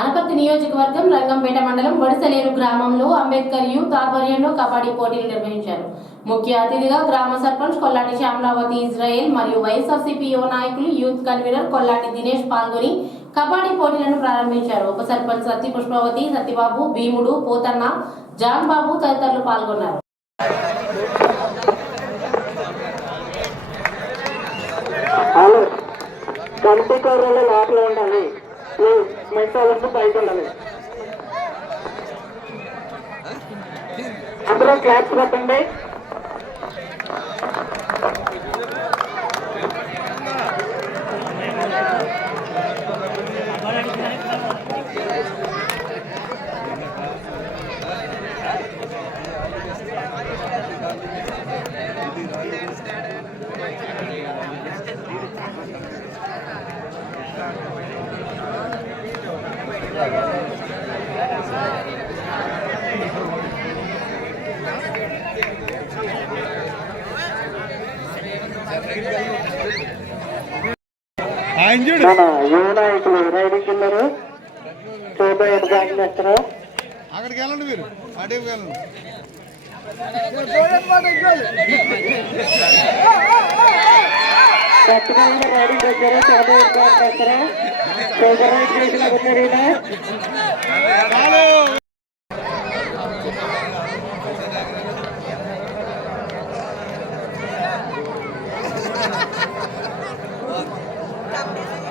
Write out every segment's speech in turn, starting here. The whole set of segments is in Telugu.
అనపర్తి నియోజకవర్గం రంగంపేట మండలం వడిసలేరు గ్రామంలో అంబేద్కర్ యూత్ ఆధ్వర్యంలో కబడ్డీ పోటీలు నిర్వహించారు. ముఖ్య అతిథిగా గ్రామ సర్పంచ్ కొల్లాటి శ్యామలావతి ఇజ్రాయెల్ మరియు వైఎస్ఆర్సీపీ యువ నాయకులు యూత్ కన్వీనర్ కొల్లాటి దినేష్ పాల్గొని కబడ్డీ పోటీలను ప్రారంభించారు. ఉప సర్పంచ్ సత్య పుష్పవతి సత్యబాబు భీముడు పోతన్న జాన్ బాబు తదితరులు పాల్గొన్నారు. హలో లోపల ఉండాలి. ప్లీజ్ మిగతా బయట ఉండాలి అందరూ క్లాప్స్ పెట్టండి Thank you. మన యువ నాయకులు వెళ్ళారు చూద్దాం ఎంత బ్యాగ్ చేస్తారో. అక్కడికి వెళ్ళండి మీరు. అడవికి వెళ్ళండి. ఖచ్చితంగా రైడింగ్ వచ్చారు చేస్తారో. రైడ్ చేసిన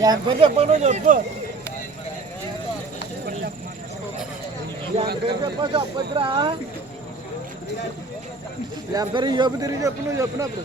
చెప్పు చెప్పు చెప్పదురా ఎంపేరు చెప్పు. తిరిగి చెప్పు నువ్వు చెప్పినప్పుడు